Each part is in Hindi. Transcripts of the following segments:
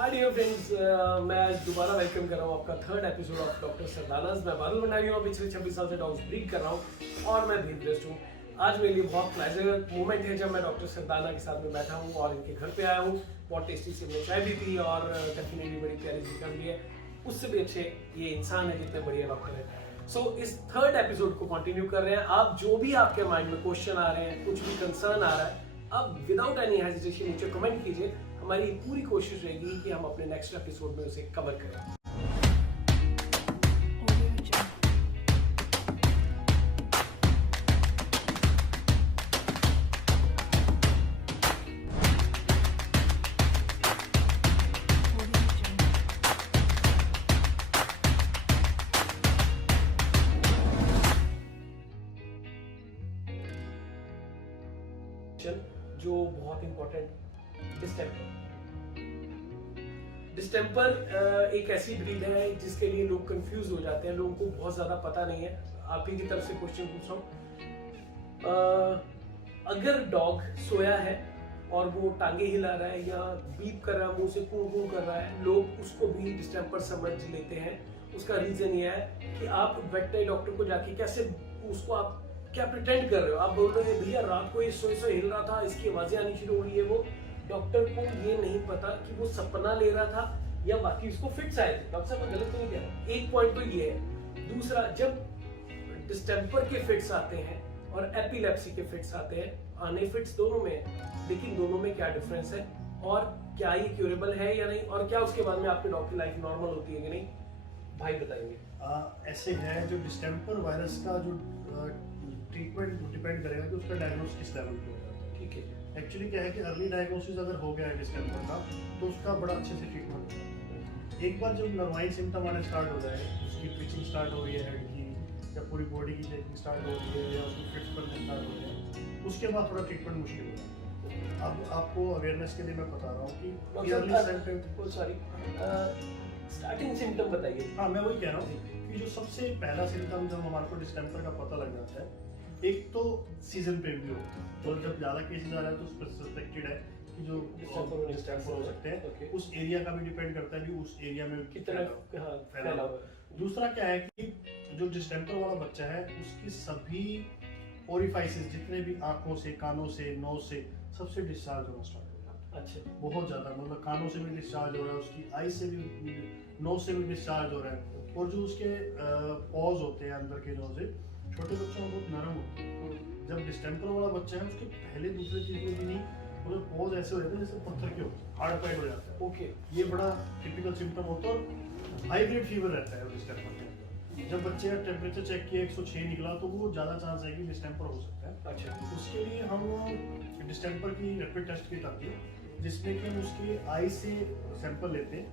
हाय डियर फ्रेंड्स, मैं आज दोबारा वेलकम कर रहा हूँ आपका थर्ड एपिसोड ऑफ डॉक्टर सरदानाज। मैं बादल भंडारी हूँ, पिछले 26 साल से डॉग्स ब्रीड कर रहा हूँ और मैं भी इंटरेस्ट हूँ। आज मेरे लिए बहुत प्लेजर मोमेंट है जब मैं डॉक्टर सरदाना के साथ में बैठा हूँ और इनके घर पे आया हूँ। बहुत टेस्टी सी हमने चाय भी पी और डेफिनेटली बड़ी प्यारी सी फैमिली है। उससे भी अच्छे ये इंसान है जितने बढ़िया डॉक्टर है। सो इस थर्ड एपिसोड को कंटिन्यू कर रहे हैं। आप जो भी आपके माइंड में क्वेश्चन आ रहे हैं, कुछ भी कंसर्न आ रहा है, आप विदाउट एनी हेजिटेशन नीचे कमेंट कीजिए। हमारी पूरी कोशिश रहेगी कि हम अपने नेक्स्ट एपिसोड में उसे कवर करें। जो बहुत इंपॉर्टेंट डिस्टेम्पर एक ऐसी ब्रीड है जिसके लिए लोग कंफ्यूज हो जाते हैं। लोगों को बहुत ज्यादा पता नहीं है। आप ही की तरफ से क्वेश्चन पूछ रहा हूँ। अगर डॉग सोया है और वो टांगे हिला रहा है या बीप कर रहा है, मुंह से कूं कूं कर रहा है, लोग उसको भी डिस्टेम्पर समझ लेते हैं। उसका रीजन ये है कि आप वेटनरी डॉक्टर को जाके कैसे उसको आप क्या प्रिटेंड कर रहे हो। आप बोल रहे हैं भैया रात को ये सोए सोए हिल रहा था, इसकी आवाजें आनी शुरू हो रही है। वो डॉक्टर को ये नहीं पता कि वो सपना ले रहा था या बाकी उसको फिट्स आए थे। डॉक्टर साहब मैं गलत तो नहीं कह रहा। एक पॉइंट तो ये है। दूसरा, जब डिस्टेम्पर के फिट्स आते हैं और एपिलेप्सी के फिट्स आते हैं, आने फिट्स दोनों में है, लेकिन दोनों में क्या डिफरेंस है और क्या ये क्यूरेबल है या नहीं, और क्या उसके बाद में आपके डॉग की लाइफ नॉर्मल होती है कि नहीं, भाई बताएंगे। ऐसे है जो डिस्टेम्पर वायरस का जो ट्रीटमेंट डिपेंड करेगा कि उसका डायग्नोसिस किस लेवल पे होगा। ठीक है। एक्चुअली क्या है कि अर्ली डायग्नोसिस अगर हो गया है डिस्टेम्पर का तो उसका बड़ा अच्छे से ट्रीटमेंट होगा। एक बार जब नर्वाइन सिम्टम आने स्टार्ट हो जाए, उसकी ट्विचिंग स्टार्ट हो रही है हेड की या पूरी बॉडी की शेकिंग स्टार्ट हो रही है या उसकी फिट्स बनने स्टार्ट हो रहे हैं, उसके बाद थोड़ा ट्रीटमेंट मुश्किल होगा। अब आपको अवेयरनेस के लिए मैं बता रहा हूँ कि स्टार्टिंग सिम्टम बताइए। हाँ, मैं वही कह रहा हूँ कि जो सबसे पहला सिम्टम जब हमारे को डिस्टेम्पर का पता लग जाता है, एक तो सीजन पे भी हो, तो जब ज़्यादा केसेस आ रहा है तो सस्पेक्टेड है कि जो डिस्टेम्पर हो सकते हैं। उस एरिया का भी डिपेंड करता है कि उस एरिया में कितना फैला हुआ है। दूसरा क्या है कि जो डिस्टेम्पर वाला बच्चा है उसकी सभी ओरिफाइसेस, जितने भी आंखों से, कानों से, नोज से, सबसे डिस्चार्ज होना स्टार्ट हो जाता है। अच्छा, बहुत ज़्यादा, मतलब कानों से भी डिस्चार्ज हो रहा है, उसकी आई से भी, नोज से भी डिस्चार्ज हो रहा है। और जो उसके पॉज होते हैं अंदर के नोज से, छोटे बच्चों में बहुत नरम होते हैं। जब डिस्टेम्पर वाला बच्चा है उसके पहले दूसरे चीज में भी नहीं, मतलब पॉज ऐसे हो जाते हैं जैसे पत्थर के होते हैं, हार्ड पैड हो जाता है। ओके, ये बड़ा टिपिकल सिम्टम होता है। और हाई ग्रेड फीवर रहता है डिस्टेम्पर के अंदर। जब बच्चे का टेम्परेचर चेक किया 106 निकला तो वो ज़्यादा चांस है कि डिस्टेम्पर हो सकता है। अच्छा, उसके लिए हम डिस्टेम्पर की रैपिड टेस्ट किट आती है जिसमें कि हम उसके आई से सैंपल लेते हैं,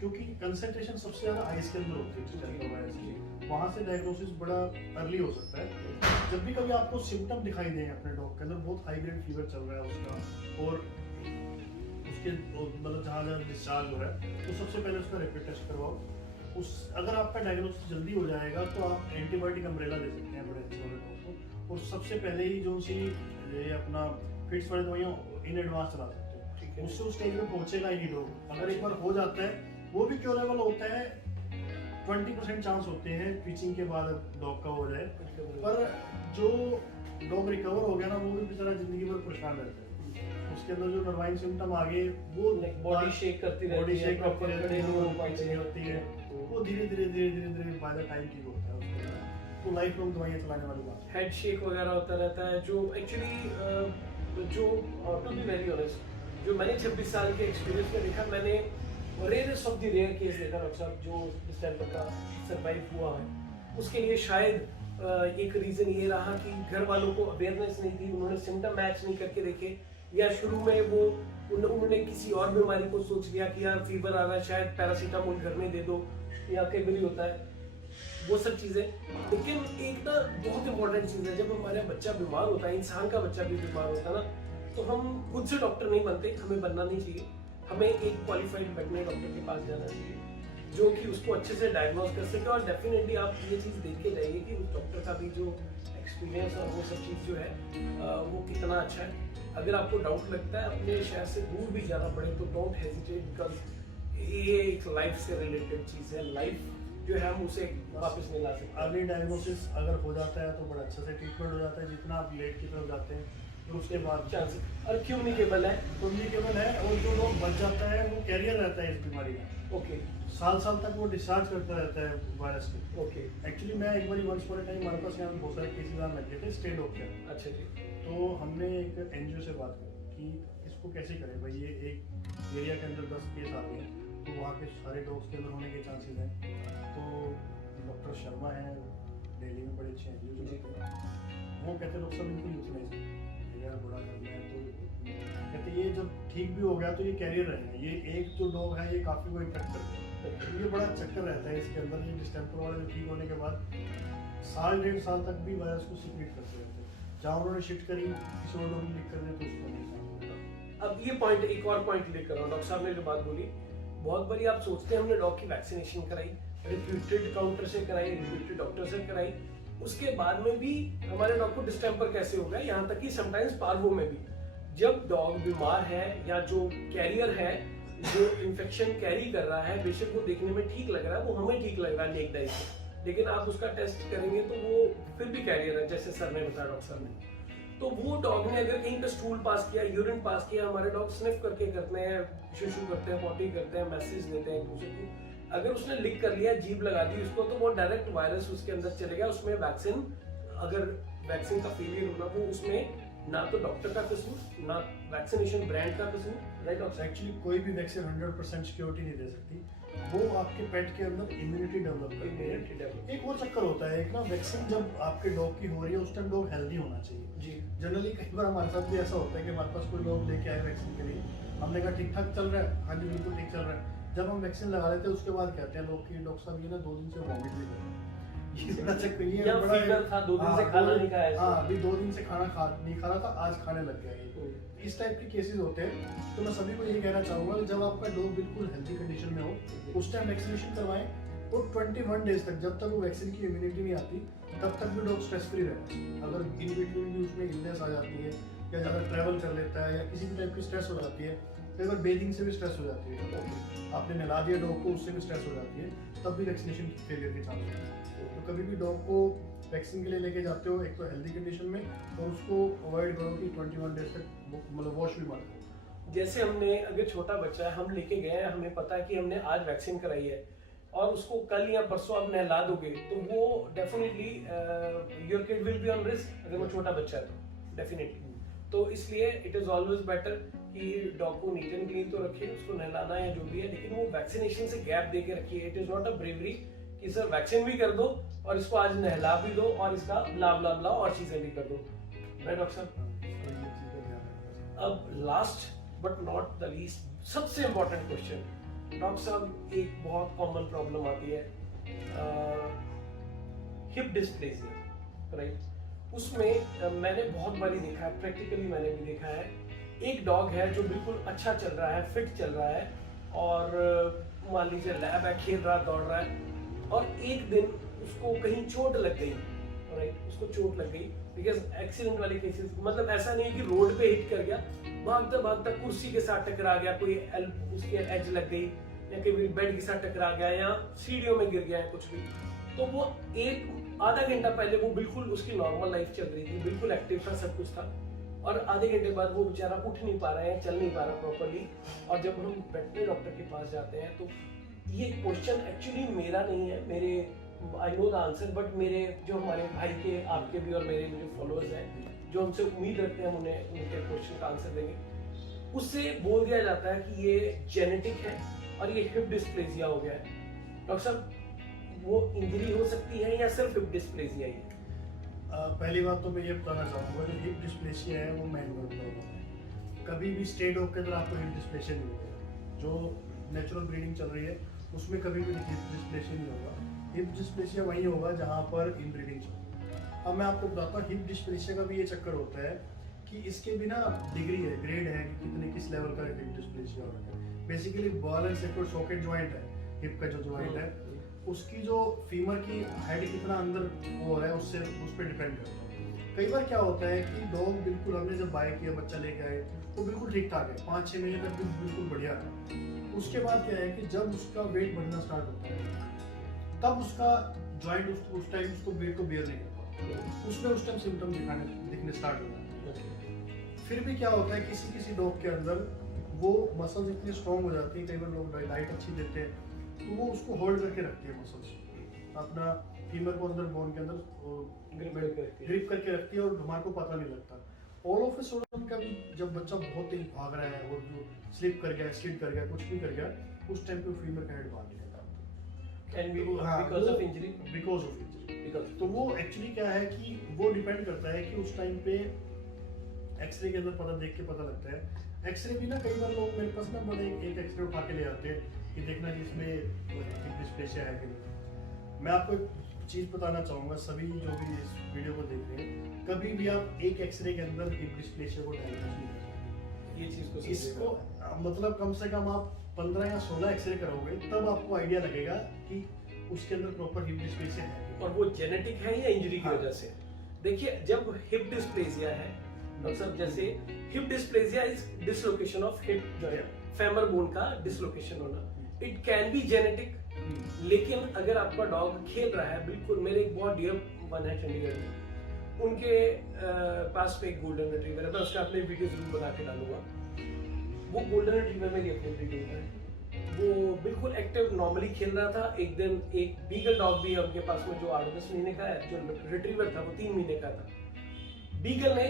क्योंकि कंसंट्रेशन सबसे ज़्यादा आइस के अंदर होती है डिस्टेम्पर वायरस की। वहाँ से डायग्नोसिस बड़ा अर्ली हो सकता है। जब भी कभी आपको सिम्टम दिखाई दें अपने डॉग के अंदर, बहुत हाई ग्रेड फीवर चल रहा है उसका और उसके मतलब जहाँ जहाँ डिस्चार्ज हो रहा है, तो सबसे पहले उसका रैपिड टेस्ट करवाओ। अगर आपका डायग्नोसिस जल्दी हो जाएगा तो आप एंटीबायोटिक अम्ब्रेला दे सकते हैं बड़े अच्छे वाले डॉग को, और सबसे पहले ही जो सी ये अपना फिट्स वाली दवाइयाँ इन एडवांस चला सकते हैं। ठीक है, उससे उस स्टेज में पहुँचेगा ही नहीं डॉग। अगर एक बार हो जाता है वो भी क्योरेबल होता है। 20% चांस होते हैं ट्विचिंग के बाद डॉग का हो जाए, पर जो डॉग रिकवर हो गया ना वो भी बेचारा जिंदगी भर परेशान रहता है। उसके अंदर जो नर्वाइन सिम्टम आ गए, वो बॉडी शेक करती रहती है, होती है, वो धीरे धीरे बाय द टाइम ठीक होता है उसको, तो लाइफ लॉन्ग दवाइयाँ चलाने वाली बात है। हेड शेक वगैरह होता रहता है, जो एक्चुअली जो टू बी वेरी ऑनेस्ट, जो मैंने 26 साल के एक्सपीरियंस में देखा, मैंने rarest of the rare case देखा डॉक्टर साहब जो डिस्टेम्पर का सर्वाइव हुआ है। उसके लिए शायद एक रीज़न ये रहा कि घर वालों को अवेयरनेस नहीं थी, उन्होंने सिम्टम मैच नहीं करके देखे, या शुरू में वो उन्होंने किसी और बीमारी को सोच लिया कि यार फीवर आ रहा है, शायद पैरासीटामोल घर में दे दो, या कई बार होता है वो सब चीज़ें। लेकिन एक ना बहुत इंपॉर्टेंट चीज़ है, जब हमारा बच्चा बीमार होता है, इंसान का बच्चा भी बीमार होता है ना, तो हम खुद से डॉक्टर नहीं बनते, हमें बनना नहीं चाहिए। हमें एक क्वालिफाइड वेटनरी डॉक्टर के पास जाना चाहिए जो कि उसको अच्छे से डायग्नोज कर सके। और डेफिनेटली आप ये चीज़ देख के जाइए कि उस डॉक्टर का भी जो एक्सपीरियंस और वो सब चीज़ जो है वो कितना अच्छा है। अगर आपको डाउट लगता है अपने शहर से दूर भी जाना पड़े तो डोंट हेजिटेट, बिकॉज ये एक लाइफ से रिलेटेड चीज है, लाइफ जो है हम उसे वापस नहीं ला सकते। अर्ली डायग्नोसिस अगर हो जाता है तो बड़ा अच्छा से ट्रीटमेंट हो जाता है, जितना आप लेट की तरफ जाते हैं तो उसके बाद चांस और कम्युनिकेबल है। कम्युनिकेबल है, और जो लोग बच जाता है वो कैरियर रहता है इस बीमारी का, ओके साल साल तक वो डिस्चार्ज करता रहता है वायरस के। ओके एक्चुअली मैं एक बार वंस फॉर टाइम हमारे पास यहाँ पे बहुत सारे केसेस आने लगे थे स्टे डॉग के, अच्छा जी तो हमने एक एनजीओ से बात की कि इसको कैसे करें भाई, ये एक एरिया के अंदर 10 केस आते हैं तो वहाँ के सारे डॉग्स के अंदर होने के चांसेस हैं। तो डॉक्टर शर्मा है दिल्ली में, बड़े अच्छे एनजीओ चलाते हैं, वो कहते हैं डॉक्टर साहब इनको यूटिलाइज यार बड़ा करना है, तो कहते ये जब ठीक भी हो गया तो ये कैरियर रहेगा, ये एक जो डॉग है ये काफ़ी को इफेक्ट करता है, तो ये बड़ा चक्कर रहता है इसके अंदर। ये डिस्टेंपर वाले ठीक होने के बाद साल 1.5 साल तक भी वायरस को सीक्रेट करते रहते हैं, जहाँ उन्होंने शिफ्ट करी किसी और डॉग में लिख कर दे तो उसको नहीं था। अब ये पॉइंट, एक और पॉइंट क्लियर करो, डॉक्टर साहब ने जो बात बोली, बहुत बारी आप सोचते हैं हमने डॉग की वैक्सीनेशन कराई, रिप्यूटेड काउंटर से कराई, रिप्यूटेड डॉक्टर से कराई, उसके बाद में भी हमारे डॉग को डिस्टेंपर कैसे हो गया, यहाँ तक कि समटाइम्स पार्वो में भी जब डॉग बीमार है या जो कैरियर है जो इन्फेक्शन कैरी कर रहा है, बेशक वो देखने में ठीक लग रहा है, वो हमें ठीक लग रहा है नेक डाई से, लेकिन आप उसका टेस्ट करेंगे तो वो फिर भी कैरियर है, जैसे सर ने बताया डॉक्टर साहब ने। तो वो डॉग ने अगर कहीं पे स्टूल पास किया, यूरिन पास किया, हमारे डॉग स्निफ करके करते हैं, शुशु करते हैं, पॉटी करते हैं, मैसेज देते हैं एक दूसरे को, अगर उसने लिक कर लिया, जीभ लगा दी उसको, तो वो डायरेक्ट वायरस उसके अंदर चलेगा। उसमें वैक्सीन, अगर वैक्सीन का फेलियर होना, वो उसमें ना तो डॉक्टर का कसूर, ना वैक्सीनेशन ब्रांड का कसूर, राइट डॉक्टर? एक्चुअली कोई भी वैक्सीन 100% सिक्योरिटी नहीं दे सकती, वो आपके पेट के अंदर इम्यूनिटी डेवलप करती है। एक और चक्कर होता है, एक ना वैक्सीन जब आपके डॉग की हो रही है उस टाइम डॉग हेल्दी होना चाहिए जी। जनरली। कई बार हमारे साथ भी ऐसा होता है कि हमारे पास कोई लोग लेके आए वैक्सीन के लिए, हमने कहा ठीक ठाक चल रहा है, हाँ जी बिल्कुल ठीक चल रहा है, जब हम वैक्सीन लगा लेते हैं उसके बाद कहते हैं लोग कि डॉक्टर साहब ये ना 2 दिन से वॉमिट भी कर रहे हैं। ये बड़ा चक्कर, ये या बड़ा फीवर था, 2 दिन से खाना नहीं खाया ऐसे। हाँ, अभी 2 दिन से खाना नहीं खा रहा था, आज खाने लग गया ये। इस टाइप के केसेस होते हैं। तो मैं सभी को ये कहना चाहूँगा कि जब आपका डॉग बिल्कुल हेल्दी कंडीशन में हो उस टाइम वैक्सीनेशन करवाएं, और 21 डेज तक जब तक वो वैक्सीन की इम्यूनिटी नहीं आती तब तक भी डॉग स्ट्रेस फ्री रहता है। अगर इन बिटवीन भी उसमें इलनेस आ जाती है या ज़्यादा ट्रैवल कर लेता है या किसी भी टाइप की स्ट्रेस हो जाती है, कई बार बेदिंग से भी स्ट्रेस हो जाती है, आपने नहला दिया डॉग को उससे भी स्ट्रेस हो जाती है, तब भी वैक्सीनेशन फेलियर के चांस होते हैं। तो कभी भी डॉग को वैक्सीन के लिए लेके जाते हो एक तो हेल्दी कंडीशन में, और उसको अवॉइड करो कि 21 डेज तक मतलब वॉश भी मत करो। जैसे हमने, अगर छोटा बच्चा है, हम लेके गए हैं, हमें पता है कि हमने आज वैक्सीन कराई है और उसको कल या परसों आप नहला दोगे तो वो definitely your kid will be on risk, अगर वो छोटा बच्चा है तो डेफिनेटली। तो इसलिए इट इज ऑलवेज बेटर कि डॉग को नीट एंड क्लीन तो रखिए, उसको नहलाना या जो भी है, लेकिन वो वैक्सीनेशन से गैप दे के रखिए। It is not a bravery कि सर वैक्सीन भी कर दो और इसको आज नहला भी दो और इसका ब्ला ब्ला ब्ला और चीजें भी कर दो, राइट डॉक्टर साहब? अब last but not the least, सबसे इंपॉर्टेंट क्वेश्चन डॉक्टर साहब, एक बहुत कॉमन प्रॉब्लम आती है हिप डिस्प्लेसिया, राइट? उसमें मैंने बहुत बारी देखा है, प्रैक्टिकली मैंने भी देखा है, एक डॉग है जो बिल्कुल अच्छा चल रहा है, फिट चल रहा है, और मान लीजिए लैब है, खेल रहा, दौड़ रहा है, और एक दिन उसको कहीं चोट लग गई, राइट? उसको चोट लग गई, बिकॉज एक्सीडेंट वाले केसेस, मतलब ऐसा नहीं है कि रोड पे हिट कर गया, भागता भागता कुर्सी के साथ टकरा गया, कोई उसके एज लग गई, या कभी बेड के साथ टकरा गया, या सीढ़ियों में गिर गया है, कुछ भी, तो वो एक आधा घंटा पहले वो बिल्कुल उसकी नॉर्मल लाइफ चल रही थी, बिल्कुल एक्टिव था, सब कुछ था, और आधे घंटे बाद वो बेचारा उठ नहीं पा रहा है, चल नहीं पा रहा प्रॉपर्ली। और जब हम वेटनरी डॉक्टर के पास जाते हैं तो ये क्वेश्चन एक्चुअली मेरा नहीं है, मेरे I know the answer, but मेरे जो हमारे भाई के, आपके भी और मेरे जो फॉलोअर्स हैं, जो हमसे उम्मीद रखते हैं हम उन्हें उनके क्वेश्चन का आंसर देंगे, उससे बोल दिया जाता है कि ये जेनेटिक है और ये हिप डिस्प्लेसिया हो गया है। डॉक्टर साहब, वो इंजरी हो सकती है या सिर्फ हिप डिस्प्लेसिया ही है? पहली बात तो मैं ये बताना चाहूँगा जो हिप डिस्प्लेसिया है वो मैनुअल प्रॉब्लम है। कभी भी स्टे डॉग के अंदर आपको हिप डिस्प्लेसिया नहीं होगा, जो नेचुरल ब्रीडिंग चल रही है उसमें कभी भी हिप डिस्प्लेसिया नहीं होगा। हिप डिस्प्लेसिया वहीं होगा जहाँ पर इनब्रीडिंग चल रही है। अब मैं आपको बताता हूँ, हिप डिस्प्लेसिया का भी ये चक्कर होता है कि इसके भी ना डिग्री है, ग्रेड है कि कितने किस लेवल का हिप डिस्प्लेसिया हो रहा है। Basically ball and socket joint है, हिप का जो ज्वाइंट है, उसकी जो फीमर की हेड कितना अंदर वो हो रहा है उससे उस पर डिपेंड करता है। कई बार क्या होता है कि डॉग बिल्कुल, हमने जब बाय किया, बच्चा लेके आए, वो बिल्कुल ठीक ठाक है, 5-6 महीने तक भी बिल्कुल बढ़िया है, उसके बाद क्या है कि जब उसका वेट बढ़ना स्टार्ट होता है तब उसका जॉइंट उस टाइम उसको वेट को बेयर नहीं कर पाता, उसमें उस टाइम सिम्टम दिखने स्टार्ट हो जाते हैं। फिर भी क्या होता है किसी किसी डॉग के अंदर वो मसल्स इतनी स्ट्रॉन्ग हो जाती है, कई बार लोग डाइट अच्छी देते हैं तो वो उसको होल्ड करके रखती है मसल्स, अपना फीमर को अंदर बोन के अंदर ग्रिप करके रखती है और हमारे को पता नहीं लगता। ऑल ऑफ ए सडन कभी जब बच्चा बहुत तेज भाग रहा है और जो स्लिप कर गया, स्किड कर गया, कुछ भी कर गया, उस टाइम पे फीमर का हेड बाहर निकलता है। कैन बी हाँ, because of injury, because of injury. तो वो एक्चुअली क्या है कि वो डिपेंड करता है कि उस टाइम पे एक्सरे के अंदर पता देख के पता लगता है। एक्सरे भी ना कई बार लोग मेरे पास ना बड़े एक एक्सरे उठा के ले आते हैं कि देखना कि इसमें डिस्प्लेसिया है कि नहीं। मैं आपको एक चीज बताना चाहूंगा, सभी जो भी इस वीडियो को देख रहे हैं, कभी भी आप एक एक्सरे के अंदर हिप डिस्प्लेसिया को डायग्नोज नहीं कर सकते। ये चीज को इसको मतलब कम से कम आप 15 या 16 एक्सरे करोगे तब आपको आइडिया लगेगा कि उसके अंदर प्रॉपर हिप डिस्प्लेसिया है और वो जेनेटिक है या इंजरी की हाँ। वजह से। देखिए जब हिप डिस्प्लेसिया है मतलब जैसे hip dysplasia is dislocation of hip जो है फेमर बोन का डिसलोकेशन होना, इट कैन बी जेनेटिक। लेकिन अगर आपका डॉग खेल रहा है, बिल्कुल मेरे एक बहुत डियर वन है चंडीगढ़ में, उनके पास में एक गोल्डन रिट्रीवर है, मैं उसका अपने वीडियो जरूर बना के डालूंगा। वो गोल्डन रिट्रीवर मेरी अपनी ब्रीडिंग है, वो बिल्कुल एक्टिव नॉर्मली खेल रहा था। एक दिन एक बीगल डॉग भी है उनके पास में जो 8-10 महीने का है, जो रिट्रीवर था वो 3 महीने का था। बीगल ने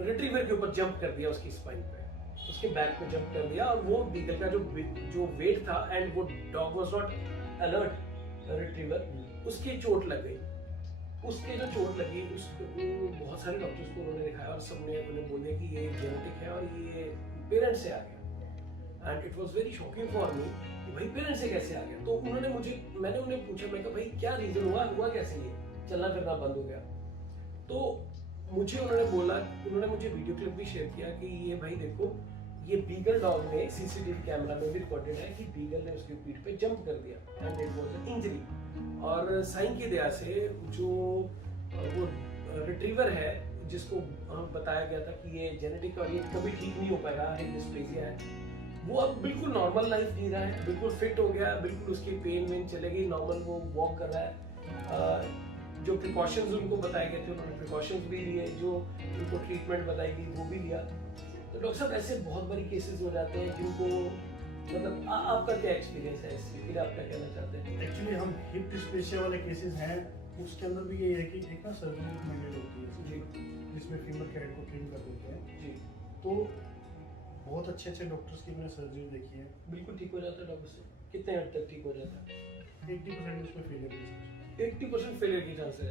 रिट्रीवर के ऊपर जंप कर दिया, उसकी स्पाइन पे, उसके बैक पे जंप कर दिया और वो बीगल का जो वेट था एंड वो dog was not alert retriever, उसकी चोट लग गई। उसके जो चोट लगी उसको बहुत सारे डॉक्टर्स को उन्होंने दिखाया और सबने उन्हें बोल दिया कि ये जेनेटिक है और ये पेरेंट्स से आ गया। And it was very shocking for me कि भाई पेरेंट्स से कैसे आ गया। तो मैंने उन्हें पूछा, मैं कहा भाई क्या रीजन हुआ कैसे ये चलना फिरना बंद हो गया। तो उन्होंने मुझे वीडियो क्लिप भी शेयर किया कि ये भाई देखो, ये बीगल डॉग ने सीसीटीवी कैमरा में भी रिकॉर्डेड है कि बीगल ने उसके पीठ पे जंप कर दिया and it was an injury. और साइन की दया से जो वो रिट्रीवर है जिसको बताया गया था कि ये जेनेटिक और ये कभी ठीक नहीं हो पाएगा, हिप डिस्प्लेसिया है, वो अब बिल्कुल नॉर्मल लाइफ जी रहा है, बिल्कुल फिट हो गया, बिल्कुल उसकी पेन वेन चले गई, नॉर्मल वो वॉक कर रहा है। जो प्रिकॉशंस उनको बताए गए थे उन्होंने प्रिकॉशंस भी लिए, जो उनको ट्रीटमेंट बताई गई वो भी लिया। तो डॉक्टर साहब ऐसे बहुत बड़ी केसेस हो जाते हैं जिनको मतलब आपका क्या एक्सपीरियंस है इस चीज के लिए, आप क्या कहना चाहते हैं? एक्चुअली हम हिप डिस्प्लेसिया वाले केसेस हैं, उसके अंदर भी ये है कि एक ना सर्जरी रिकमेंडेड होती है जी, जिसमें फीमर के हेड को ट्रिम कर देते हैं जी, तो बहुत अच्छे डॉक्टर्स की मैंने सर्जरी देखी है। बिल्कुल ठीक हो जाता है डॉक्टर से? कितने हद तक ठीक हो जाता है? 80% उसमें फेलियर की 80% फेलियर की चांस है।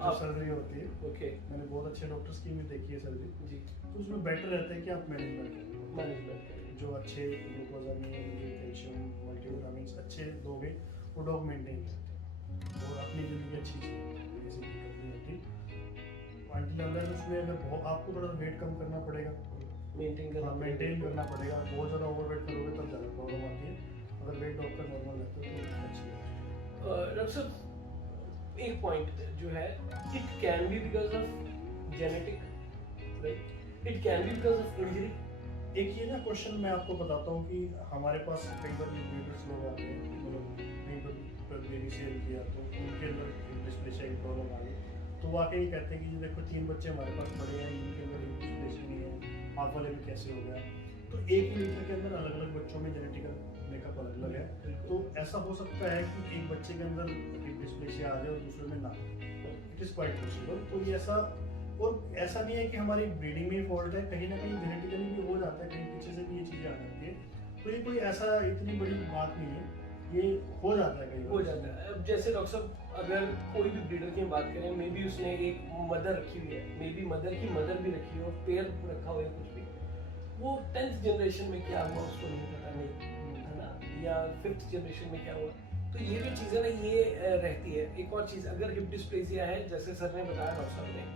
आप सर्जरी होती है, ओके, मैंने बहुत अच्छे डॉक्टर्स की भी देखी है सर्जरी, जी, तो उसमें बेटर रहता है कि आप मैनेजमेंट करें, मैनेजमेंट जो अच्छे ग्लूकोजामीन, कैल्शियम, मल्टीविटामिन्स अच्छे दोगे वो डॉग मेंटेन करते हैं और अपनी ज़िंदगी अच्छी चीज़ ऐसी दिक्कत नहीं होती। अंटिल अनलेस उसमें अगर आपको थोड़ा वेट कम करना पड़ेगा, मेंटेन करना पड़ेगा, बहुत ज़्यादा ओवरवेट करोगे तब ज़्यादा प्रॉब्लम आती है। अगर वेट डॉग का नॉर्मल रहता है तो अच्छी है। डॉक्टर साहब एक पॉइंट जो है, it can be because of genetic, right, it can be because of injury. एक ये ना क्वेश्चन मैं आपको बताता हूँ कि हमारे पास कई बार ये ब्रीडर्स लोग आते हैं, मतलब कहीं पर बेबी सेल किया तो उनके अंदर डिस्प्लेसिया की प्रॉब्लम आ गई, तो वो आके ये कहते हैं कि ये देखो 3 बच्चे हमारे पास पड़े हैं, इनके अंदर डिस्प्लेसिया नहीं है, आप वाले में कैसे हो गया। तो एक ही लीटर के अंदर अलग अलग बच्चों में जेनेटिकल मेकअप अलग अलग है, तो ऐसा हो सकता है कि एक बच्चे के अंदर डिस्प्लेसिया आ जाए और दूसरे में ना, इट इज़ क्वाइट पॉसिबल। तो ये ऐसा नहीं है कि हमारी ब्रीडिंग में फॉल्ट है, कहीं ना कहीं जेनेटिकली भी हो जाता है, कहीं पीछे से भी ये चीज़ें आ जाती है, तो ये कोई ऐसा इतनी बड़ी बात नहीं है, ये हो जाता है कहीं हो जाता है। अब जैसे डॉक्टर साहब अगर कोई भी ब्रीडर की बात करें, मे बी उसने एक मदर रखी हुई है, मे बी मदर की मदर भी रखी हो, पेयर रखा हुआ है कुछ भी, वो 10th जनरेशन में क्या हुआ उसको नहीं पता, नहीं है ना, या 5th जनरेशन में क्या हुआ, तो ये जो चीज़ें ना ये रहती है। एक और चीज़, अगर हिप डिस्प्लेसिया है जैसे सर ने बताया, डॉक्टर साहब ने,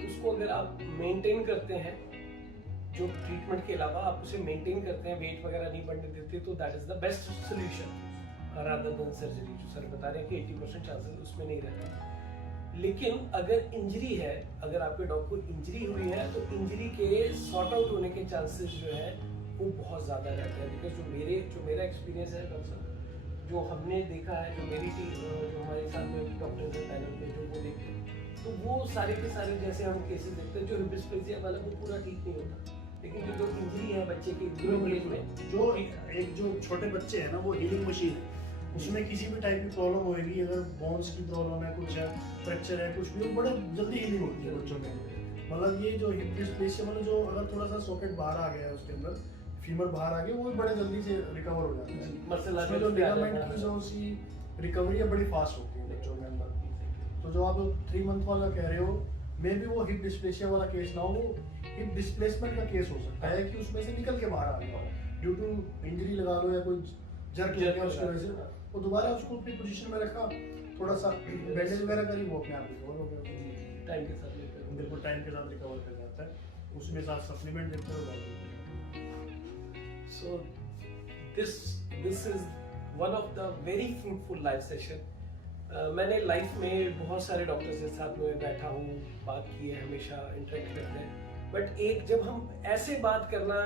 उसको अगर आप मेंटेन करते हैं, जो ट्रीटमेंट के अलावा आप उसे मेंटेन करते हैं, वेट वगैरह नहीं बढ़ने देते, तो that is the best solution rather than surgery. जो सर बता रहे हैं कि 80% चांसेस उसमें नहीं रहते। लेकिन अगर इंजरी है, अगर आपके डॉग को इंजरी हुई है, तो इंजरी के सॉर्ट आउट होने के चांसेस जो है वो बहुत ज़्यादा रहता है। बिकॉज जो मेरा एक्सपीरियंस है डॉक्टर साहब, जो हमने देखा है, जो मेरी टीम, जो हमारे साथ में डॉक्टर्स हैं पैनल में, जो वो देखते हैं, तो वो सारे के सारे जैसे हम केसेस देखते हैं, जो हिप डिस्प्लेसिया वाला वो पूरा ठीक नहीं होता, लेकिन जो इंजरी है बच्चे की ग्रोइंग एज में, जो एक जो छोटे बच्चे हैं ना, वो हीलिंग मशीन है, उसमें किसी भी टाइप की प्रॉब्लम होगी, अगर बोन्स की प्रॉब्लम है, कुछ है, फ्रैक्चर है, कुछ भी, वो बड़े जल्दी हीलिंग होती है बच्चों में। मतलब ये जो हिप डिस्प्लेसिया मतलब जो अगर थोड़ा सा सॉकेट बाहर आ गया है उसके अंदर, फीमर बाहर आ गया, वो बड़े जल्दी से रिकवर हो जाता है। उसमें जो लिगामेंट की जो सी रिकवरी है बड़ी फास्ट होती है बच्चों के अंदर। तो जो आप 3 मंथ वाला कह रहे हो, मे भी वो हिप डिस्प्लेसिया वाला केस ना हो, वो हिप डिस्प्लेसमेंट का केस हो सकता है कि उसमें से निकल के बाहर आ गया ड्यू टू इंजरी लगा लो या कोई जर्क लग गया उसकी वजह से, वो दोबारा उसको अपनी पोजीशन में रखा, थोड़ा सा बैंडेज वगैरह करी, वो अपने आप रिकवर हो गया। टाइम के साथ बिल्कुल टाइम के साथ रिकवर कर जाता है, उसमें साथ सप्लीमेंट देते हो। So this is one of the very fruitful live session. मैंने लाइफ में बहुत सारे डॉक्टर्स के साथ में बैठा हूँ, बात की है, हमेशा इंटरेक्ट करते हैं, बट एक जब हम ऐसे बात करना,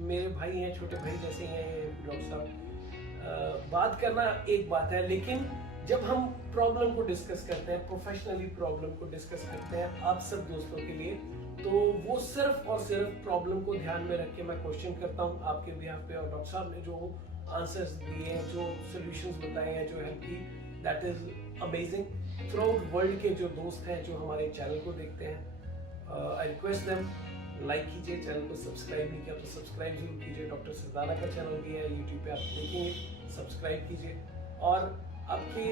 मेरे भाई हैं, छोटे भाई जैसे हैं डॉक्टर साहब, बात करना एक बात है, लेकिन जब हम प्रॉब्लम को डिस्कस करते हैं, प्रोफेशनली प्रॉब्लम को डिस्कस करते हैं आप सब दोस्तों के लिए, तो वो सिर्फ और सिर्फ प्रॉब्लम को ध्यान में रख के मैं क्वेश्चन करता हूँ आपके बिहाफ पे, और डॉक्टर साहब ने जो आंसर्स दिए हैं, जो सॉल्यूशंस बताए हैं, जो हेल्प की, that is amazing. Through out world के जो दोस्त हैं जो हमारे चैनल को देखते हैं, आई रिक्वेस्ट देम लाइक कीजिए, चैनल को सब्सक्राइब नहीं किया तो सब्सक्राइब जरूर कीजिए। डॉक्टर सरदाना का चैनल भी है यूट्यूब पे, आप देखेंगे, सब्सक्राइब कीजिए। और आपके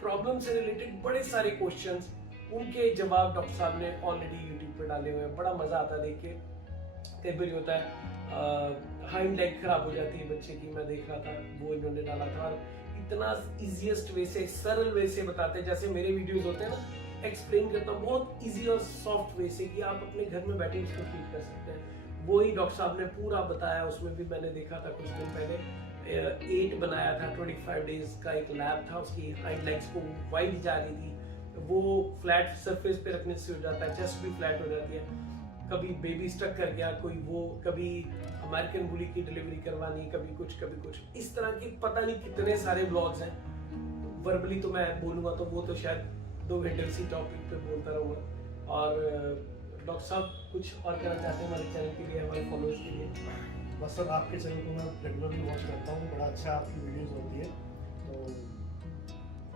प्रॉब्लम से रिलेटेड बड़े सारे क्वेश्चंस, उनके जवाब डॉक्टर साहब ने ऑलरेडी यूट्यूब पर डाले हुए हैं, बड़ा मजा आता है देख के। कई बार होता है हाइंड लेग खराब हो जाती है बच्चे की, मैं देख रहा था, वो इन्होंने डाला था, और इतना इजीएस्ट वे से, सरल वे से बताते हैं, जैसे मेरे वीडियोस होते हैं ना, एक्सप्लेन करता हूँ बहुत इजी और सॉफ्ट वे से, कि आप अपने घर में बैठे इसको ट्रीट कर सकते हैं। वही डॉक्टर साहब ने पूरा बताया, उसमें भी मैंने देखा था कुछ दिन पहले 8 बनाया था, 25 डेज का एक लैब था, उसकी हाइंड लेग्स को वाइड जा रही थी, वो फ्लैट सरफेस पे रखने से हो जाता है, चेस्ट भी फ्लैट हो जाती है, कभी बेबी स्टक कर गया कोई, वो कभी अमेरिकन बुली की डिलीवरी करवानी, कभी कुछ, इस तरह के पता नहीं कितने सारे ब्लॉग्स हैं। वर्बली तो मैं बोलूँगा तो वो तो शायद 2 घंटे इसी टॉपिक पे बोलता रहूँगा। और डॉक्टर साहब कुछ और कहना चाहते हैं हमारे चैनल के लिए, हमारे फॉलोअर्स के लिए? बस सर, आपके चैनल को मैं रेगुलरली वॉच करता हूँ, बड़ा अच्छा आपकी वीडियोस होती है, तो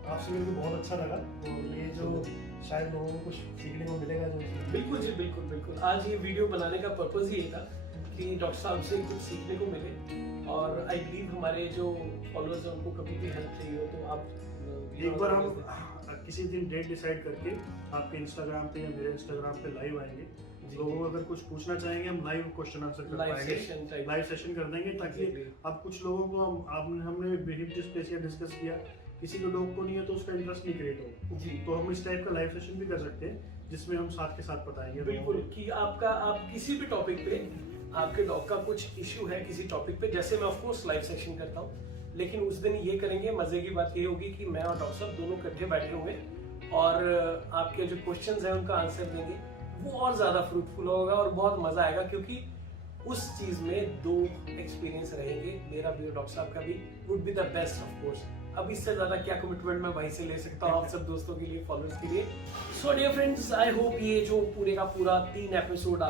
आपसे मेरे को बहुत अच्छा लगा। तो ये जो शायद लोगों को कुछ सीखने को मिलेगा, जो बिल्कुल जी, बिल्कुल। आज ये वीडियो बनाने का पर्पज़ ये था कि डॉक्टर साहब से कुछ सीखने को मिले, और आई बिलीव हमारे जो फॉलोअर्स हैं उनको कभी भी हेल्प चाहिए हो तो आप एक बार हम किसी दिन डेट डिसाइड करके आपके इंस्टाग्राम पे या मेरे इंस्टाग्राम पे लाइव आएंगे, लोगों को अगर कुछ पूछना चाहेंगे हम लाइव क्वेश्चन आंसर कर पाएंगे, लाइव सेशन कर देंगे, ताकि अब कुछ लोगों को हमने हिप डिस्प्लेसिया डिस्कस किया, किसी को डॉग को नहीं है तो उसका इंटरेस्ट नहीं क्रिएट हो जी, तो हम इस टाइप का लाइव सेशन भी कर सकते हैं, जिसमें हम साथ के साथ बताएंगे। बिल्कुल, कि आप किसी भी टॉपिक पे, आपके डॉग का कुछ इश्यू है किसी टॉपिक पे, जैसे मैं ऑफ कोर्स लाइव सेशन करता हूँ, लेकिन उस दिन ये करेंगे, मजे की बात ये होगी कि मैं और डॉक्टर साहब दोनों इकट्ठे बैठे होंगे, और आपके जो क्वेश्चंस हैं उनका आंसर देंगे, वो और ज्यादा फ्रूटफुल होगा और बहुत मजा आएगा, क्योंकि उस चीज में 2 एक्सपीरियंस रहेंगे, मेरा भी और डॉक्टर साहब का भी, would be the best of course. अब इससे ज्यादा क्या कमिटमेंट मैं भाई से ले सकता हूँ आप सब दोस्तों के लिए, फॉलोअर्स के लिए। So dear friends, I hope ये जो पूरे का पूरा 3 एपिसोड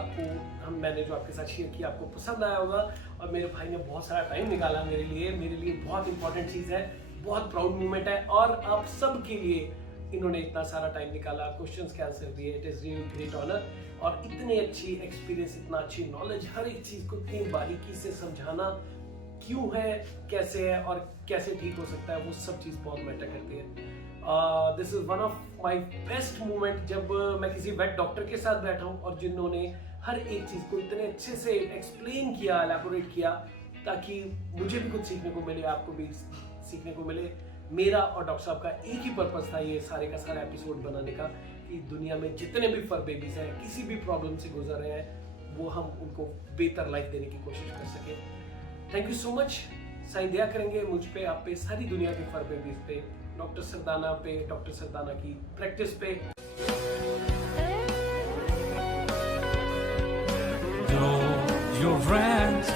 मैंने जो आपके साथ शेयर किया आपको पसंद आया होगा, और मेरे भाई ने बहुत सारा टाइम निकाला मेरे लिए बहुत इंपॉर्टेंट चीज है, बहुत प्राउड मोमेंट है, और आप सब के लिए इन्होंने इतना सारा टाइम निकाला, क्वेश्चंस के आंसर दिए, it is really great honour. और इतनी अच्छी एक्सपीरियंस, इतना अच्छी नॉलेज, हर एक चीज को इतनी बारीकी से समझाना, क्यों है, कैसे है और कैसे ठीक हो सकता है, वो सब चीज बहुत मैटर करती है। This is one of my best moment, जब मैं किसी वेट डॉक्टर के साथ बैठा हूँ और जिन्होंने हर एक चीज को इतने अच्छे से एक्सप्लेन किया, एलैबोरेट किया, ताकि मुझे भी कुछ सीखने को मिले, आपको भी सीखने को मिले। मेरा और डॉक्टर साहब का एक ही पर्पस था ये सारे का सारा एपिसोड बनाने का, कि दुनिया में जितने भी फर बेबीज हैं, किसी भी प्रॉब्लम से गुजर रहे हैं, वो हम उनको बेहतर लाइफ देने की कोशिश कर सके। Thank you so much. Sai दया करेंगे मुझ पे, आप पे, सारी दुनिया के फर बेबीज पे, डॉक्टर सरदाना पे, डॉक्टर सरदाना की प्रैक्टिस पे। Your friends